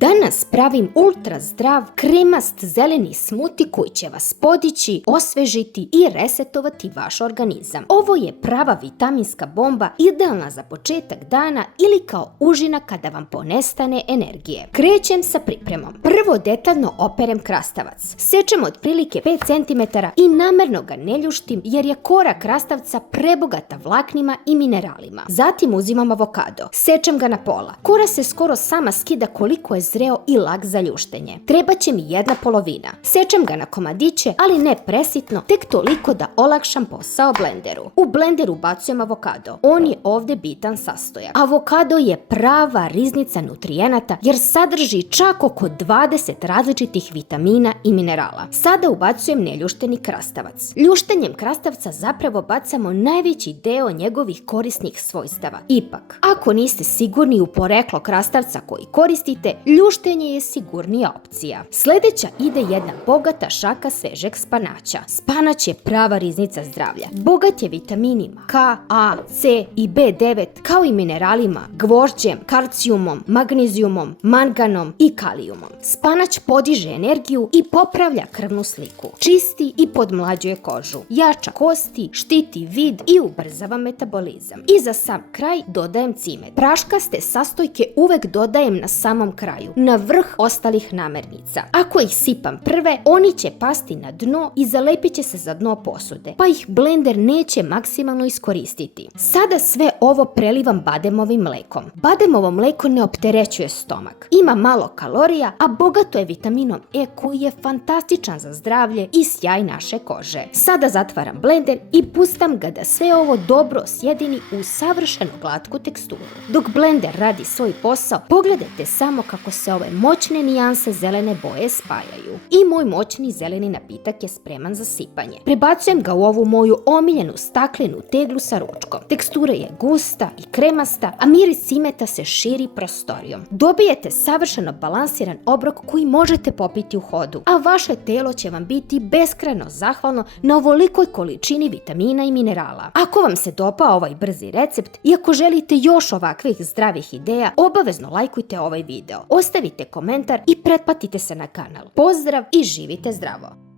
Danas pravim ultra zdrav, kremast zeleni smuti koji će vas podići, osvežiti i resetovati vaš organizam. Ovo je prava vitaminska bomba, idealna za početak dana ili kao užina kada vam ponestane energije. Krećem sa pripremom. Prvo detaljno operem krastavac. Sečem otprilike 5 cm i namerno ga ne ljuštim jer je kora krastavca prebogata vlaknima i mineralima. Zatim uzimam avokado. Sečem ga na pola. Kora se skoro sama skida koliko je zreo i lak za ljuštenje. Treba će mi jedna polovina. Sečem ga na komadiće, ali ne presitno, tek toliko da olakšam posao blenderu. U blenderu bacujem avokado. On je ovdje bitan sastojak. Avokado je prava riznica nutrijenata jer sadrži čak oko 20 različitih vitamina i minerala. Sada ubacujem neljušteni krastavac. Ljuštenjem krastavca zapravo bacamo najveći deo njegovih korisnih svojstava. Ipak, ako niste sigurni u poreklo krastavca koji koristite, ljuštenje je sigurnija opcija. Sljedeća ide jedna bogata šaka svežeg spanaća. Spanać je prava riznica zdravlja. Bogat je vitaminima K, A, C i B9 kao i mineralima gvožđem, kalcijumom, magnezijumom, manganom i kalijumom. Spanać podiže energiju i popravlja krvnu sliku. Čisti i podmlađuje kožu. Jača kosti, štiti vid i ubrzava metabolizam. I za sam kraj dodajem cimet. Praškaste sastojke uvek dodajem na samom kraju, na vrh ostalih namirnica. Ako ih sipam prve, oni će pasti na dno i zalepit će se za dno posude, pa ih blender neće maksimalno iskoristiti. Sada sve ovo prelivam bademovim mlekom. Bademovo mleko ne opterećuje stomak. Ima malo kalorija, a bogato je vitaminom E koji je fantastičan za zdravlje i sjaj naše kože. Sada zatvaram blender i pustam ga da sve ovo dobro sjedini u savršeno glatku teksturu. Dok blender radi svoj posao, pogledajte samo kako se ove moćne nijanse zelene boje spajaju. I moj moćni zeleni napitak je spreman za sipanje. Prebacujem ga u ovu moju omiljenu staklenu teglu sa ručkom. Tekstura je gusta i kremasta, a miris cimeta se širi prostorijom. Dobijete savršeno balansiran obrok koji možete popiti u hodu, a vaše telo će vam biti beskrajno zahvalno na ovolikoj količini vitamina i minerala. Ako vam se dopao ovaj brzi recept i ako želite još ovakvih zdravih ideja, obavezno lajkujte ovaj video, ostavite komentar i pretplatite se na kanal. Pozdrav i živite zdravo!